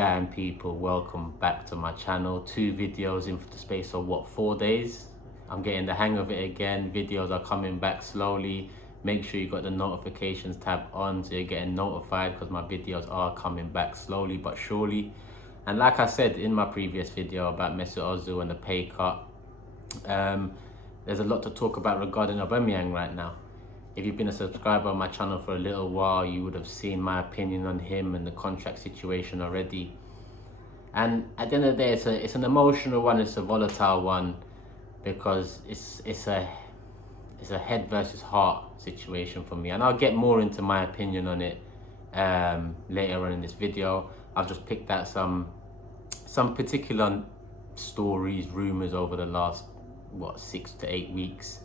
Gang people, welcome back to my channel. 2 videos in the space of 4 days. I'm getting the hang of it again. Videos are coming back slowly. Make sure you got the notifications tab on so you're getting notified, because my videos are coming back slowly but surely. And like I said in my previous video about Mesut Ozil and the pay cut, there's a lot to talk about regarding Aubameyang right now. If you've been a subscriber on my channel for a little while, you would have seen my opinion on him and the contract situation already. And at the end of the day, it's an emotional one, it's a volatile one, because it's a head versus heart situation for me. And I'll get more into my opinion on it later on in this video. I've just picked out some particular stories, rumours over the last 6 to 8 weeks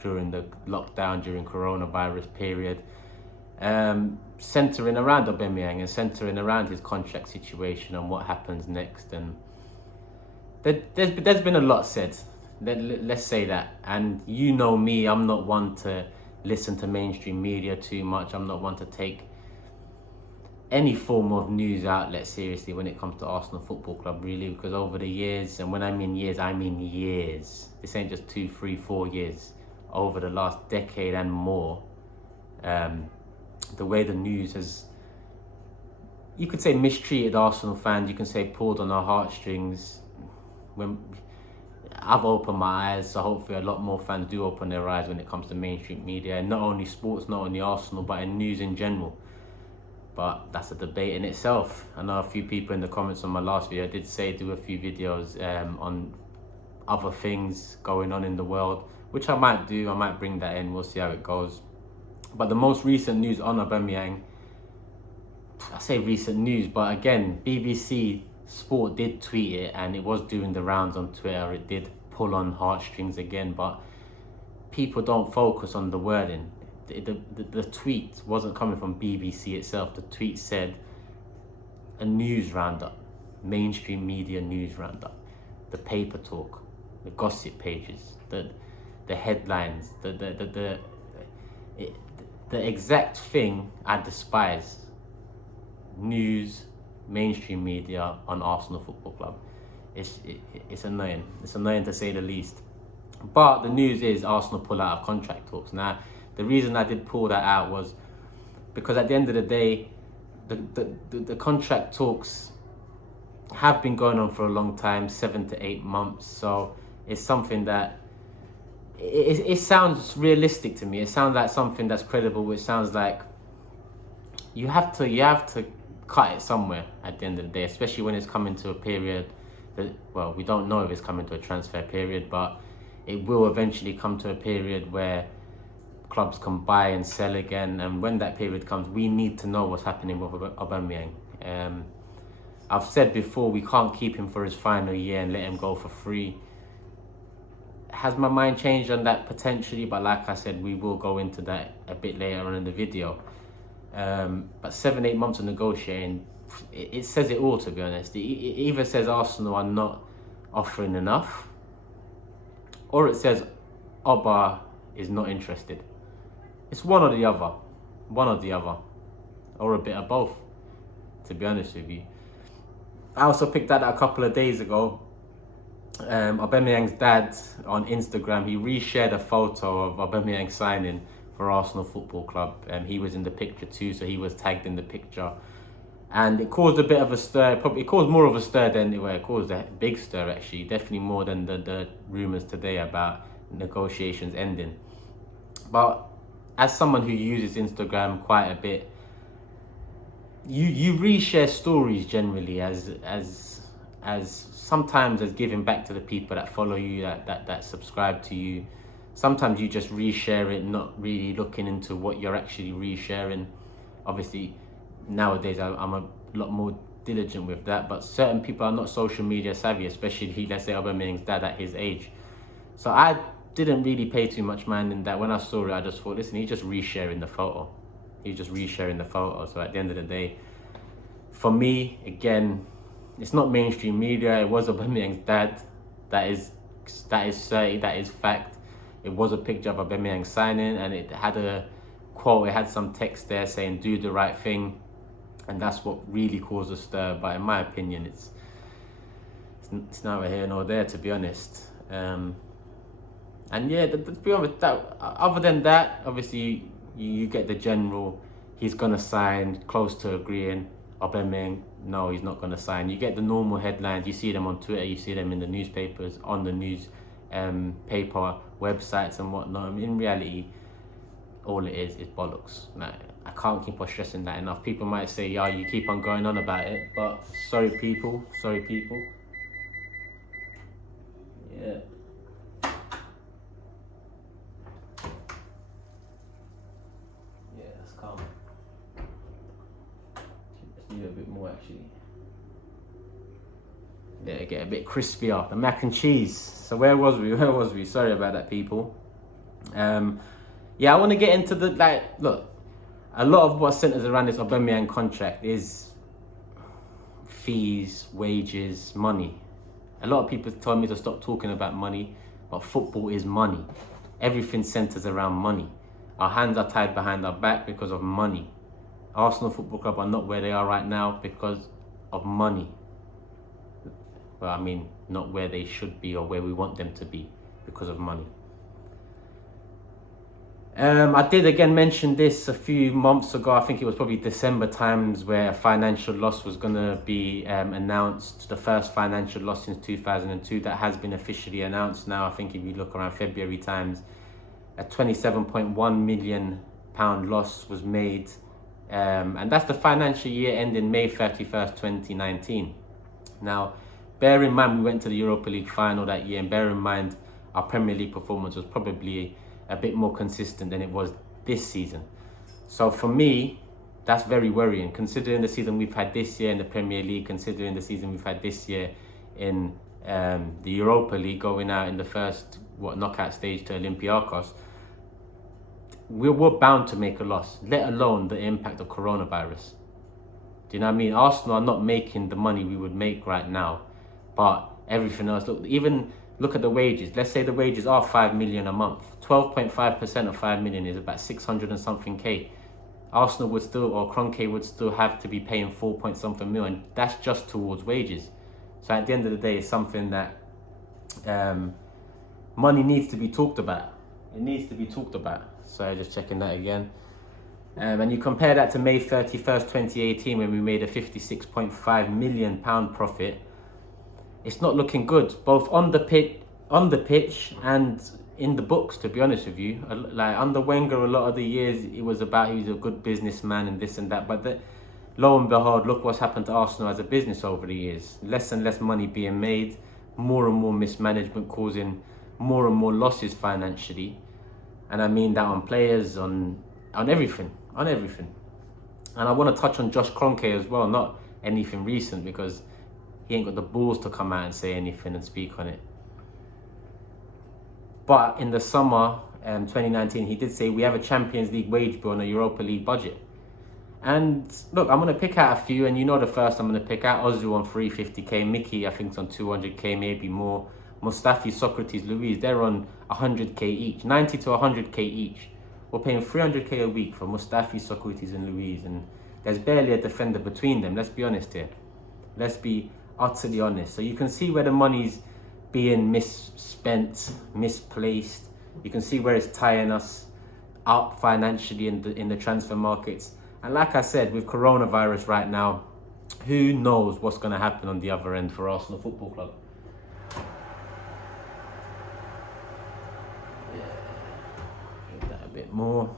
during the lockdown, during coronavirus period, centering around Aubameyang and centering around his contract situation and what happens next. And there's been a lot said, let's say that. And you know me, I'm not one to listen to mainstream media too much. I'm not one to take any form of news outlet seriously when it comes to Arsenal Football Club, really, because over the years, and when I mean years, I mean years, this ain't just 2, 3, 4 years, over the last decade and more, the way the news has, you could say, mistreated Arsenal fans, you can say pulled on our heartstrings. When I've opened my eyes, so hopefully a lot more fans do open their eyes when it comes to mainstream media, and not only sports, not only Arsenal, but in news in general. But that's a debate in itself. I know a few people in the comments on my last video did say do a few videos on other things going on in the world, which I might do. I might bring that in. We'll see how it goes. But the most recent news on Aubameyang, I say recent news, but again, BBC Sport did tweet it, and it was doing the rounds on Twitter. It did pull on heartstrings again, but people don't focus on the wording. The tweet wasn't coming from BBC itself. The tweet said a news roundup, mainstream media news roundup, the paper talk, the gossip pages, the headlines, the exact thing I despise. News, mainstream media on Arsenal Football Club. It's annoying. It's annoying to say the least. But the news is Arsenal pull out of contract talks. Now, the reason I did pull that out was because at the end of the day, the contract talks have been going on for a long time, 7 to 8 months. So it's something that it sounds realistic to me. It sounds like something that's credible. It sounds like you have to cut it somewhere at the end of the day, especially when it's coming to a period that, well, we don't know if it's coming to a transfer period, but it will eventually come to a period where clubs can buy and sell again. And when that period comes, we need to know what's happening with Aubameyang. I've said before, we can't keep him for his final year and let him go for free. Has my mind changed on that? Potentially, but like I said, we will go into that a bit later on in the video. But 7, 8 months of negotiating, it says it all, to be honest. It either says Arsenal are not offering enough, or it says Oba is not interested. It's one or the other, or a bit of both, to be honest with you. I also picked that a couple of days ago. Aubameyang's dad on Instagram, he reshared a photo of Aubameyang signing for Arsenal Football Club, and he was in the picture too, so he was tagged in the picture, and it caused a bit of a stir. Probably it caused more of a stir than it caused a big stir, actually, definitely more than the rumours today about negotiations ending. But as someone who uses Instagram quite a bit, you reshare stories generally as sometimes as giving back to the people that follow you, that subscribe to you. Sometimes you just reshare it, not really looking into what you're actually resharing. Obviously, nowadays I'm a lot more diligent with that, but certain people are not social media savvy, especially, let's say, Aubameyang's dad at his age. So I didn't really pay too much mind in that. When I saw it, I just thought, listen, he's just resharing the photo. So at the end of the day, for me, again, it's not mainstream media. It was Aubameyang's dad. That is fact. It was a picture of Aubameyang signing, and it had a quote, it had some text there saying, do the right thing. and that's what really caused a stir. But in my opinion, it's neither here nor there, to be honest. And yeah, to be honest, other than that, obviously you get the general. He's gonna sign, close to agreeing. Aubameyang, no, he's not gonna sign. You get the normal headlines. You see them on Twitter. You see them in the newspapers, on the news, paper, websites, and whatnot. I mean, in reality, all it is bollocks. Like, I can't keep on stressing that enough. People might say, "Yeah, you keep on going on about it," but sorry, people. Yeah. Let's calm. Just need a bit more, actually. Yeah, get a bit crispier. The mac and cheese. So where was we? Sorry about that, people. Yeah, I want to get into the, look, a lot of what centers around this Aubameyang contract is fees, wages, money. A lot of people told me to stop talking about money, but football is money. Everything centers around money. Our hands are tied behind our back because of money. Arsenal Football Club are not where they are right now because of money. Well, I mean, not where they should be or where we want them to be because of money. I did again mention this a few months ago. I think it was probably December times, where a financial loss was going to be announced. The first financial loss since 2002 that has been officially announced now. I think if you look around February times, a £27.1 million loss was made. And that's the financial year ending May 31st, 2019. Now, bear in mind we went to the Europa League final that year, and bear in mind our Premier League performance was probably a bit more consistent than it was this season. So for me, that's very worrying, considering the season we've had this year in the Premier League, considering the season we've had this year in the Europa League, going out in the first knockout stage to Olympiacos. We're bound to make a loss, let alone the impact of coronavirus. Do you know what I mean? Arsenal are not making the money we would make right now, but everything else, look at the wages. Let's say the wages are 5 million a month. 12.5% of 5 million is about 600 and something K. Arsenal would still, or Kroenke would still have to be paying 4 point something million. That's just towards wages. So at the end of the day, it's something that money needs to be talked about. It needs to be talked about. So just checking that again. And you compare that to May 31st, 2018, when we made a £56.5 million profit. It's not looking good, both on the pitch and in the books, to be honest with you. Like under Wenger, a lot of the years it was about he was a good businessman and this and that, but lo and behold, look what's happened to Arsenal as a business over the years. Less and less money being made, more and more mismanagement causing more and more losses financially. And I mean that on players, on everything. And I want to touch on Josh Kroenke as well, not anything recent, because he ain't got the balls to come out and say anything and speak on it. But in the summer 2019, he did say we have a Champions League wage bill and a Europa League budget. And look, I'm going to pick out a few, and you know the first I'm going to pick out. Ozil on 350k, Mickey I think it's on 200k, maybe more. Mustafi, Socrates, Luiz, they're on 100k each, 90 to 100k each. We're paying 300k a week for Mustafi, Socrates and Luiz, and there's barely a defender between them. Let's be honest here. Let's be utterly honest. So you can see where the money's being misspent, misplaced. You can see where it's tying us up financially in the transfer markets. And like I said, with coronavirus right now, who knows what's going to happen on the other end for Arsenal Football Club. More.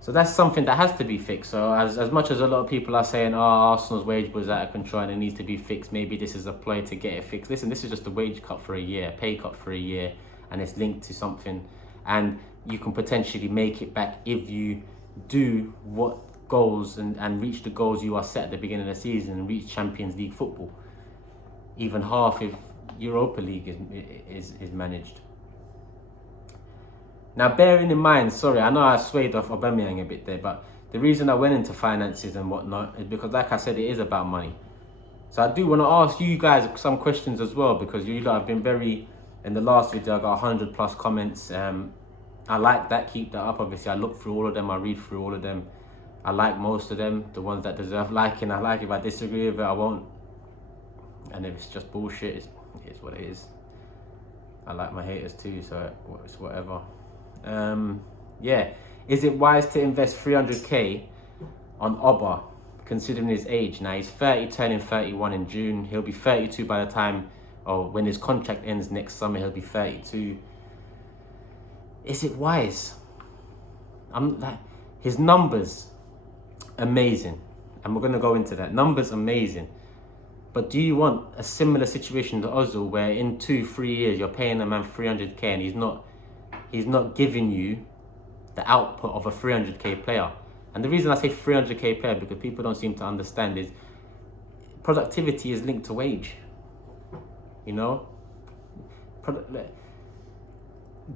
So that's something that has to be fixed. So as much as a lot of people are saying, Arsenal's wage was out of control and it needs to be fixed, maybe this is a ploy to get it fixed. Listen, this is just a wage cut for a year, a pay cut for a year, and it's linked to something, and you can potentially make it back if you do what goals and reach the goals you are set at the beginning of the season and reach Champions League football. Even half if Europa League is managed. Now, bearing in mind, sorry, I know I swayed off Aubameyang a bit there, but the reason I went into finances and whatnot is because, like I said, it is about money. So I do want to ask you guys some questions as well, because you lot have been very, in the last video I got 100 plus comments. I like that, keep that up. Obviously I look through all of them, I read through all of them. I like most of them. The ones that deserve liking, I like. If I disagree with it, I won't. And if it's just bullshit, it's what it is. I like my haters too, so it's whatever. Yeah. Is it wise to invest 300k on Oba, considering his age? Now he's 30, turning 31 in June. He'll be 32 by the time, or when his contract ends next summer, he'll be 32. Is it wise? His numbers, amazing. And we're going to go into that. Numbers, amazing. But do you want a similar situation to Ozil, where in 2-3 years you're paying a man 300k and he's not giving you the output of a 300k player? And the reason I say 300k player, because people don't seem to understand, is productivity is linked to wage. You know,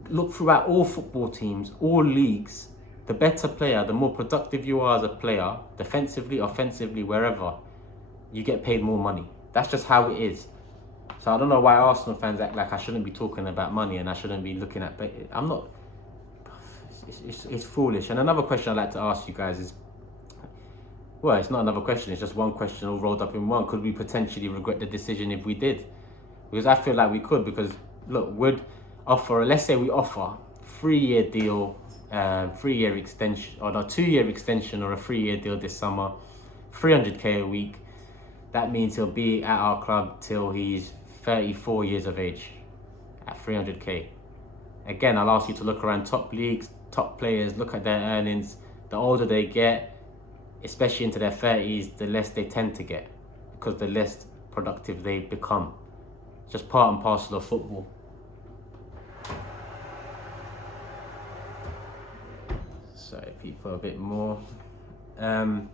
look throughout all football teams, all leagues. The better player, the more productive you are as a player, defensively, offensively, wherever, you get paid more money. That's just how it is. So I don't know why Arsenal fans act like I shouldn't be talking about money and I shouldn't be looking at. I'm not. It's foolish. And another question I'd like to ask you guys is, well, it's not another question. It's just one question all rolled up in one. Could we potentially regret the decision if we did? Because I feel like we could. Because look, let's say we offer 3-year deal, 3-year extension, or no, 2-year extension, or a 3-year deal this summer, 300k a week. That means he'll be at our club till he's 34 years of age at 300k. Again, I'll ask you to look around top leagues, top players, look at their earnings. The older they get, especially into their 30s, the less they tend to get, because the less productive they become. Just part and parcel of football. Sorry, people, a bit more. And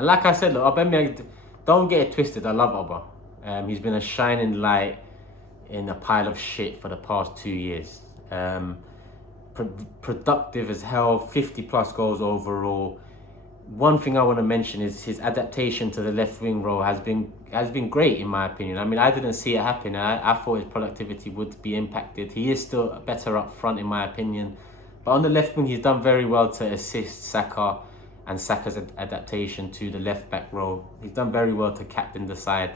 like I said, look, Aubameyang, don't get it twisted. I love Oba. He's been a shining light in a pile of shit for the past 2 years. Productive as hell, 50 plus goals overall. One thing I want to mention is his adaptation to the left wing role has been great, in my opinion. I mean, I didn't see it happen. I thought his productivity would be impacted. He is still better up front, in my opinion. But on the left wing, he's done very well to assist Saka and Saka's adaptation to the left back role. He's done very well to captain the side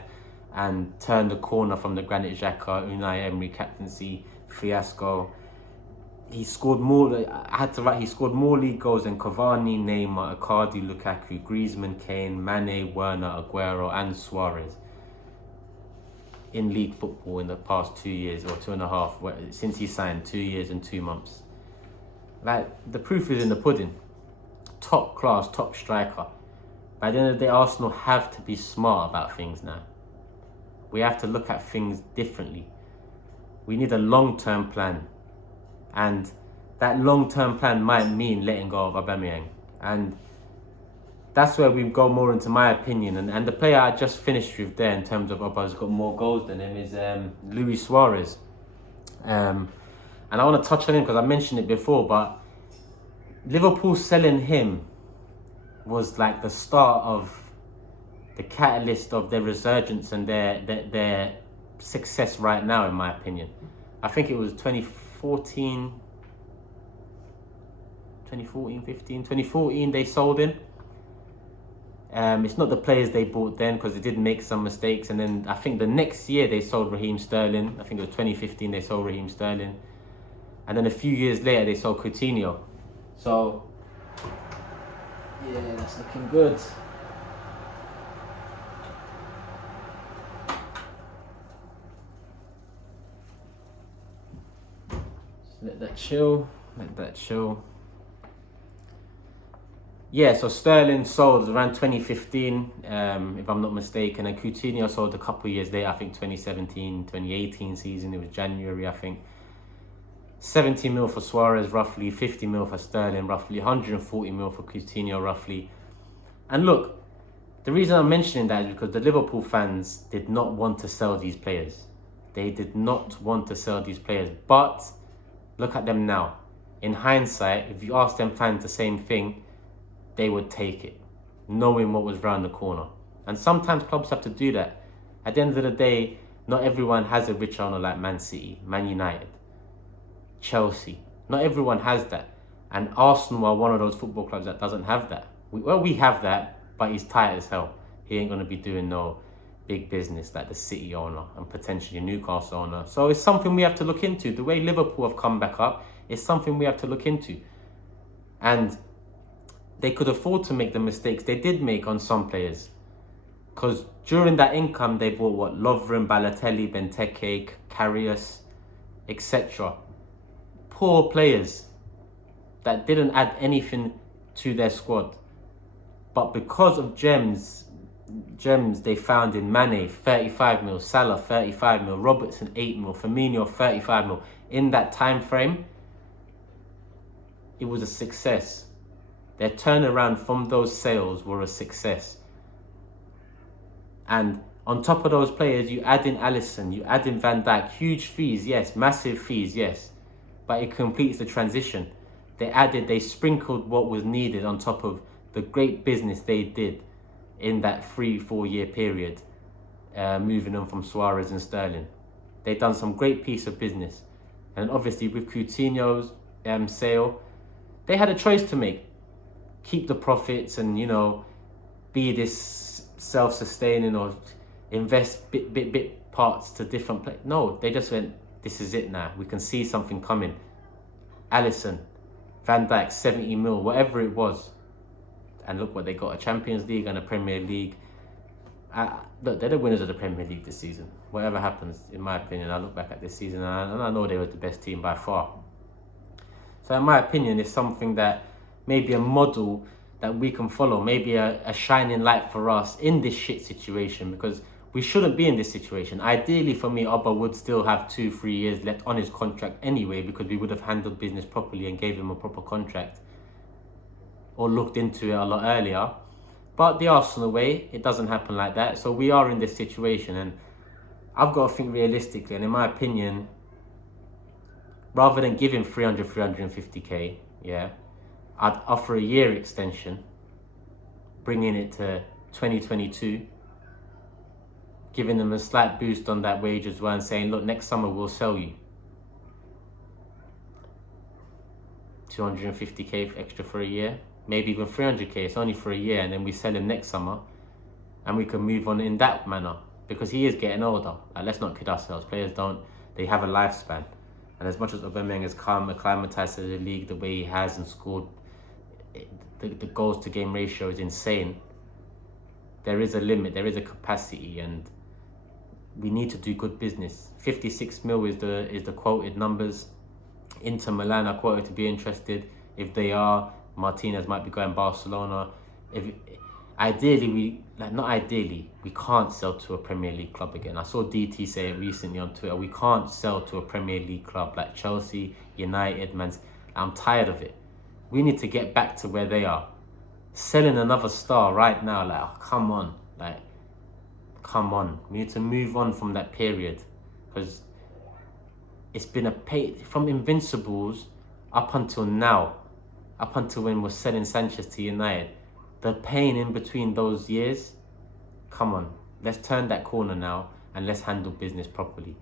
and turn the corner from the Granit Xhaka, Unai Emery captaincy fiasco. He scored more. I had to write. He scored more league goals than Cavani, Neymar, Icardi, Lukaku, Griezmann, Kane, Mane, Werner, Aguero, and Suarez in league football in the past 2 years or 2.5 since he signed. 2 years and 2 months. Like, the proof is in the pudding. Top class, top striker. By the end of the day, Arsenal have to be smart about things now. We have to look at things differently. We need a long-term plan. And that long-term plan might mean letting go of Aubameyang. And that's where we go more into my opinion. And the player I just finished with there in terms of Oba's got more goals than him is Luis Suarez. And I want to touch on him because I mentioned it before, but Liverpool selling him was like the start of the catalyst of their resurgence and their success right now, in my opinion. I think it was 2014, 2014 they sold him. It's not the players they bought then, because they did make some mistakes. And then I think the next year they sold Raheem Sterling. I think it was 2015 they sold Raheem Sterling. And then a few years later they sold Coutinho. So, yeah, that's looking good. Just let that chill. Yeah, so Sterling sold around 2015, if I'm not mistaken, and Coutinho sold a couple of years later, I think 2017, 2018 season, it was January, I think. 70 mil for Suarez, roughly, 50 mil for Sterling, roughly, 140 mil for Coutinho, roughly. And look, the reason I'm mentioning that is because the Liverpool fans did not want to sell these players. They did not want to sell these players, but look at them now. In hindsight, if you ask them fans the same thing, they would take it, knowing what was round the corner. And sometimes clubs have to do that. At the end of the day, not everyone has a rich owner like Man City, Man United, Chelsea. Not everyone has that. And Arsenal are one of those football clubs that doesn't have that. We have that, but he's tight as hell. He ain't gonna be doing no big business like the City owner and potentially Newcastle owner. So it's something we have to look into. The way Liverpool have come back up is something we have to look into. And they could afford to make the mistakes they did make on some players. Because during that income, they bought what? Lovren, Balotelli, Benteke, Karius, etc. Poor players that didn't add anything to their squad. But because of gems they found in Mane, 35 mil, Salah, 35 mil, Robertson, 8 mil, Firmino, 35 mil. In that time frame, it was a success. Their turnaround from those sales were a success. And on top of those players, you add in Alisson, you add in Van Dijk, huge fees, yes, massive fees, yes. But it completes the transition. They sprinkled what was needed on top of the great business they did in that 3-4 year period, moving on from Suarez and Sterling. They done some great piece of business. And obviously with Coutinho's sale, they had a choice to make. Keep the profits and, you know, be this self-sustaining or invest bit parts to different places. No, they just went, this is it now. We can see something coming. Alisson, Van Dijk, 70 mil, whatever it was. And look what they got, a Champions League and a Premier League. Look, they're the winners of the Premier League this season. Whatever happens, in my opinion, I look back at this season and I know they were the best team by far. So in my opinion, it's something that maybe a model that we can follow, maybe a shining light for us in this shit situation, because we shouldn't be in this situation. Ideally for me, Oba would still have 2-3 years left on his contract anyway, because we would have handled business properly and gave him a proper contract or looked into it a lot earlier. But the Arsenal way, it doesn't happen like that. So we are in this situation, and I've got to think realistically, and in my opinion, rather than giving 350k, yeah, I'd offer a year extension, bringing it to 2022, giving them a slight boost on that wage as well, and saying, look, next summer we'll sell you 250k extra for a year, maybe even 300k, it's only for a year, and then we sell him next summer and we can move on in that manner, because he is getting older. Like, let's not kid ourselves, players they have a lifespan. And as much as Aubameyang has come acclimatized to the league the way he has and scored, the goals to game ratio is insane. There is a limit, there is a capacity, and we need to do good business. 56 mil is the quoted numbers. Inter Milan are quoted to be interested. If they are, Martinez might be going Barcelona. We can't sell to a Premier League club again. I saw DT say it recently on Twitter. We can't sell to a Premier League club like Chelsea, United, Man. I'm tired of it. We need to get back to where they are. Selling another star right now, like, oh, come on. We need to move on from that period, because it's been from Invincibles up until now, up until when we're selling Sanchez to United. The pain in between those years, come on, let's turn that corner now and let's handle business properly.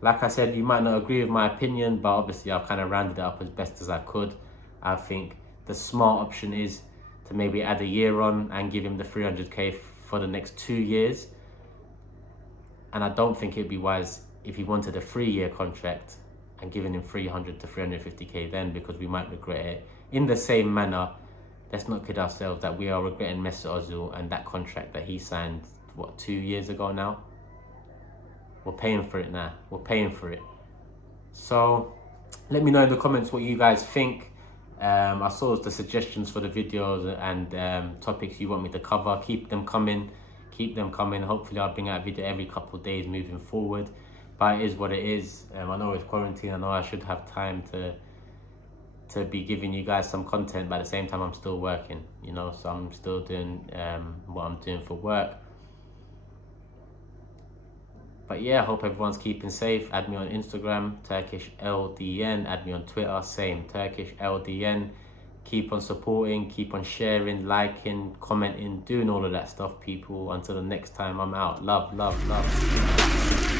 Like I said, you might not agree with my opinion, but obviously I've kind of rounded it up as best as I could. I think the smart option is to maybe add a year on and give him the 300k for the next 2 years. And I don't think it'd be wise if he wanted a 3-year contract and giving him 300 to 350k then, because we might regret it. In the same manner, let's not kid ourselves that we are regretting Mesut Ozil and that contract that he signed, 2 years ago now? We're paying for it now. We're paying for it. So let me know in the comments what you guys think. I saw the suggestions for the videos and topics you want me to cover. Keep them coming. Hopefully I'll bring out a video every couple of days moving forward. But it is what it is. I know it's quarantine. I know I should have time to be giving you guys some content, but at the same time I'm still working, you know, so I'm still doing what I'm doing for work. But yeah, I hope everyone's keeping safe. Add me on Instagram, Turkish LDN. Add me on Twitter, same, Turkish LDN. Keep on supporting, keep on sharing, liking, commenting, doing all of that stuff, people. Until the next time, I'm out. Love, love, love.